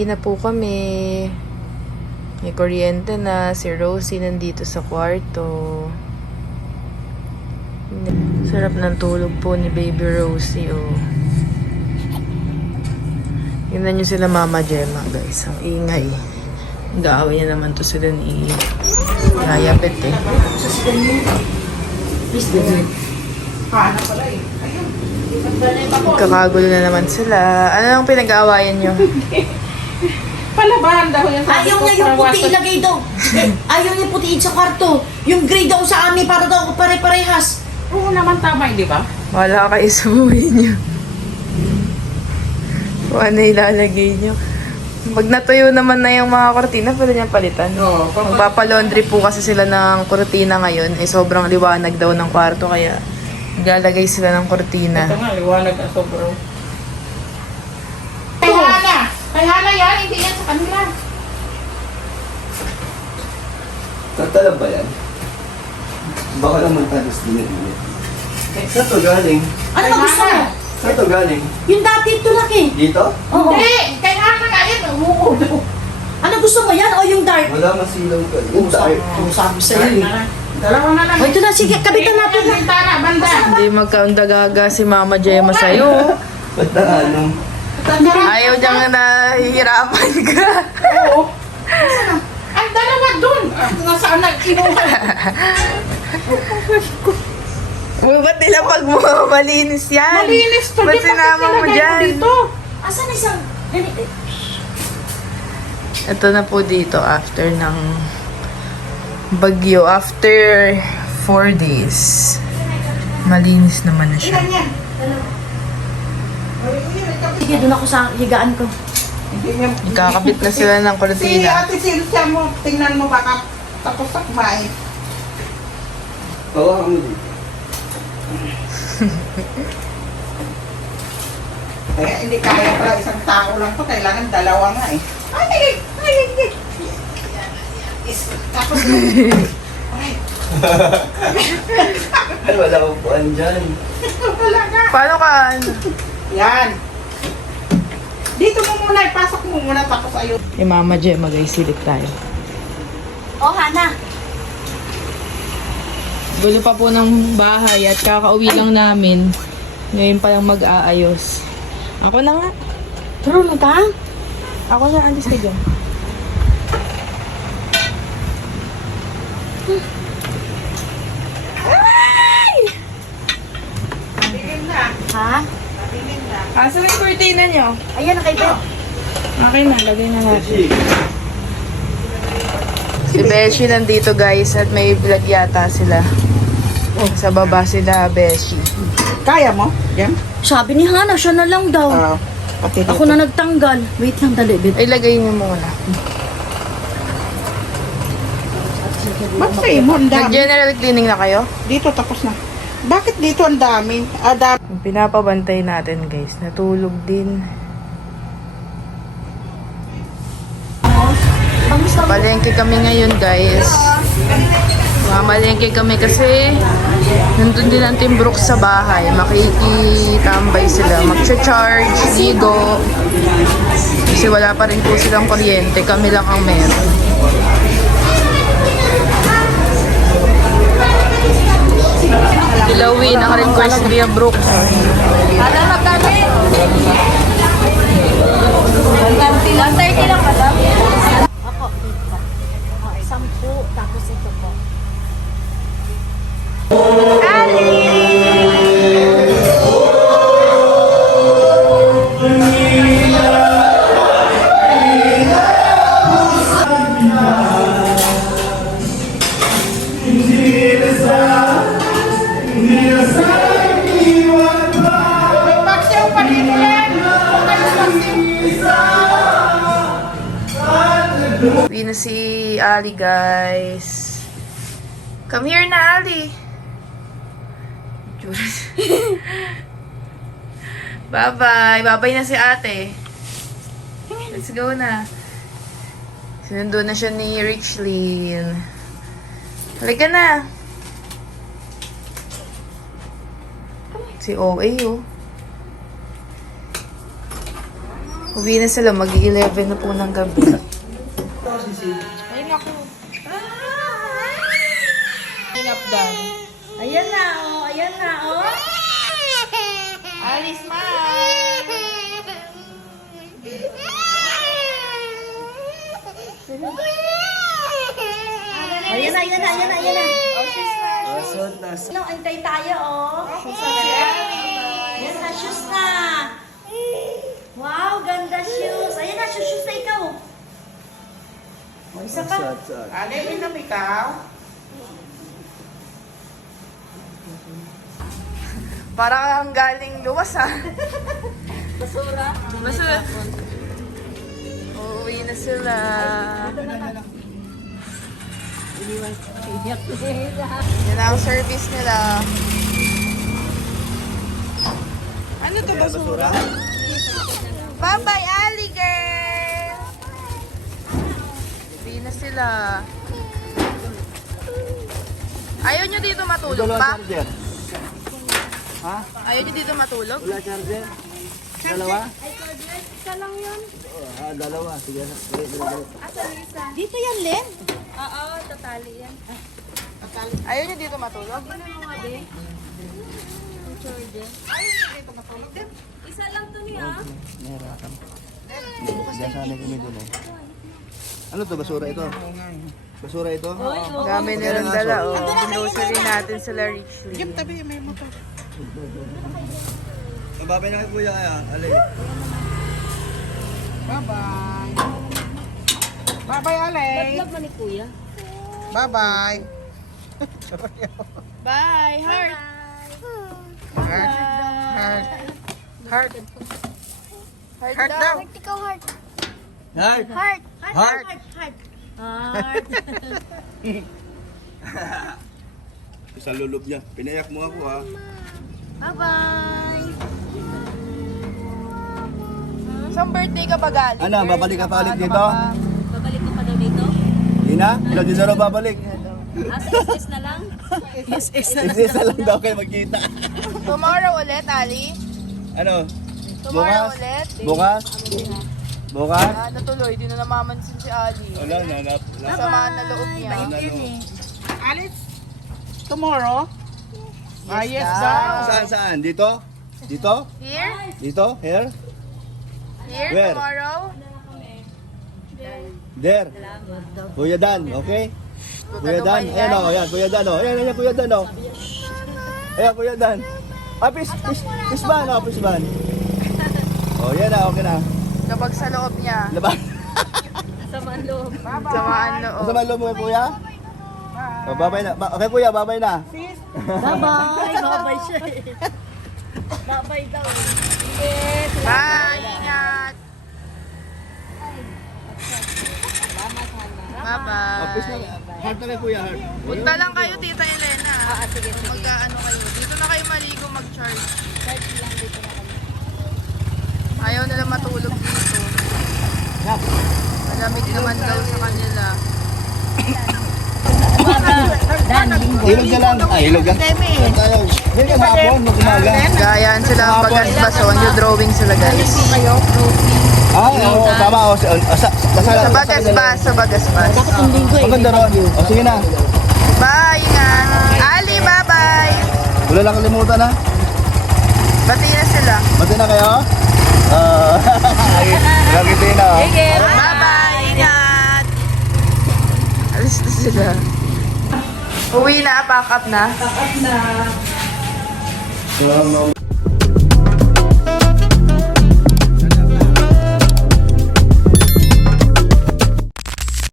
Pauwi na po kami. May kuryente na. Si Rosie nandito sa kwarto. Sarap ng tulog po ni Baby Rosie, oh. Tingnan nyo sila Mama Gemma, guys. Ang ingay. Nag-aaway na naman to sila ni Yaya Bet, eh. Kakagulo na naman sila. Ano nang pinag-aawayan nyo? Palabahan daw yan. Ayaw niya yung puti ilagay daw. Ayaw niya putiin sa kwarto. Yung gray daw sa amin para daw pare-parehas. Oo naman, tama, di ba? Wala kayo sa buhay nyo. Kung ano ilalagay nyo. Pag natuyo naman na yung mga kortina, pwede niyang palitan. Oo. Magpapalaundry po kasi sila ng kortina ngayon. Eh, sobrang liwanag daw ng kwarto, kaya naglalagay sila ng kortina. Ito nga, liwanag na sobrang. Kay Hana! Kay Hana yan, hindi yan sa kanila. Tatala ba yan? Baka naman talos din yan. Saan to galing? Ano ba gusto mo? Saan to galing? Yung dati ito laki. Dito? Oo. Hindi! Kay Hana nga yan, umuulo. Ano gusto mo yan o yung dark? Wala masilaw ka. Yung dark. Sabi sa'yo eh. Dalawa na lang. O ito na, sige, kabitan natin na. Bintana, banda. Hindi magkaundagaga si Mama Gemma sa'yo. Ba't na ano? Ayaw niyang nahihirapan ka. Oo. Ang dalawa dun. Nasaan nag-inuha? Uy, ba't nila pag malinis yan? Malinis to. Ba't Di ba sinama mo nilagay dyan? dito? Asan isang ganito? Ito na po dito after ng bagyo. After 4 days. Malinis naman na siya. Ilan yan? Sige, doon ako sa higaan ko. Ikakabit na sila ng Si kortina. Ate Silvia mo, tingnan mo baka tapos na kumain. Bawa mo dito. Kaya hindi kaya pala isang tao lang to, kailangan dalawa nga eh. Ay. Tapos Ay, wala akong puan dyan. wala nga. Paano ka? Yan. Dito mo muna, ipasok mo muna tapos ayun. Eh, Mama Gemma, guys, silip tayo. Oh, Hana. Gulo pa po ng bahay at kakauwi lang namin. Ngayon pa lang mag-aayos. Ako na nga. Turo na ta? Ako na, alis ka dyan. Tingin na. Ha? Tingin na. Asa na yung kurtina nyo? Ayan, nakaiba. Okay na, lagay na natin. Si Beshi nandito, guys, at may vlog yata sila. Sa baba sila, Beshi. Kaya mo? Yan? Sabi ni Hana, siya na lang daw. Oo. Pati dito. Ako na nagtanggal. Wait lang, dali, babe. Ay, lagay niyo muna. Ba't sa'yo mo? Ang dami. Nag-general cleaning na kayo? Dito tapos na. Bakit dito ang dami? Ah, dami. Yung pinapabantay natin, guys, natulog din. Palengke kami ngayon, guys. Mamalengke kami kasi nandun din ang Team Brooks sa bahay. Makikitambay sila. Mag-charge, ligo. Kasi wala pa rin po silang kuryente. Kami lang ang meron. Kilawin ang request via Brooks. Madam, magkano? 130 lang, madam. Ako, dito. 10, tapos ito po. Magsiyaw pa dito yan. Uwi na si Ali, guys. Come here na, Ali. Bye-bye. Bye-bye na si ate. Let's go na. Sinundo na siya ni Richlyn. Halika na. Si OA, oh. Uwi na sila, mag-11 na po ng gabi. Ay, naku. Inap down. Ayan na, oh. Ayan na, oh. Alis, ma! Ayan na, ayan na, ayan na, ayan na. Asod na. Ano, antay tayo, oh. Ayan na, shoes na. Wow, ganda shoes. Ayan na, shoes na ikaw. O, isa pa. Asod. Alin na ikaw? Parang ang galing luwas, ha? Basura. Basura. Uuwi na sila. Yan ang service nila. Ano to, basura? Bye-bye, Ali girl! Uwi na sila. Ayaw nyo dito matulog pa? charger. Ha? Ayaw nyo dito matulog? Wala charger? Dalawa? Isa lang yun. Dalawa. Sige. Dito yan, Len. Ayaw nyo dito matulog? Isa lang to niya. Nahirapan. Diyan sana kami dun eh. Ano to? Basura ito? Basura ito? Dami nilang dala, oh. Grocery natin sila richly. Tabi, may motor. Babay na kay kuya kaya. Alay. Bye-bye. Bye-bye, Alay. Love man ni Kuya. Bye-bye. Bye, heart! Heart. Heart. Heart. Heart, Heart daw. daw. Ikaw, heart. Heart! Heart. Heart. Heart. Heart. Sa lulub niya. Pinayak mo ako ha. Bye-bye. Saan birthday ka ba galing? Ano, girl? babalik ka pa ulit Ano dito? ka ba? Babalik ko pa daw dito. Hindi na? Ilan din na raw babalik? Sa SS na lang. Isa lang daw kayo magkita. Tomorrow ulit, Ali? Ano? Tomorrow Bukas? ulit? Bukas? Bukas? Ah, natuloy, di na namamansin si Ali. Wala, nanap. Samaan na loob niya. Alice, tomorrow? Yes daw. daw. Saan? Dito? Dito? Here? Dito? Here? Here, Where? tomorrow? There. Kuya Dan, okay? Kuya Dan, ayan o, ayan, Kuya Dan o. Ayan, Kuya Dan o. Ayan, Kuya Dan. Ah, pisban o, pisban. O, yan na, okay na. Kapag sa loob niya. Laban. Samaan loob. Samaan loob. Masama loob mo kay Kuya? O, babay na. Okay, Kuya, babay na. Bye-bye. Bye-bye siya. Bye-bye daw. Yes. Bye, ingat. Bye-bye. Peace na. Heart na kay Kuya, heart. Punta lang kayo, Tita Elena. Sige. Magkaano kayo. Dito na kayo maligo mag-charge. Ayaw nila matulog dito. Malamig naman daw sa kanila. Ilog na lang. Ah, ilog na. Saan tayo? Hindi ka hapon, mag-umaga. Gayaan sila ang bagas-bason. Yung drawing sila, guys. Ah, oo, tama. Sa bagas-bas, sa bagas-bas. Maganda ron. O, sige na. Bye, ingat. Ali, bye-bye. Wala lang kalimutan ha. Bati na sila. Mati na kayo? Lagi din na. Bye-bye, ingat. Alis na sila. Uwi na, pack up na. So,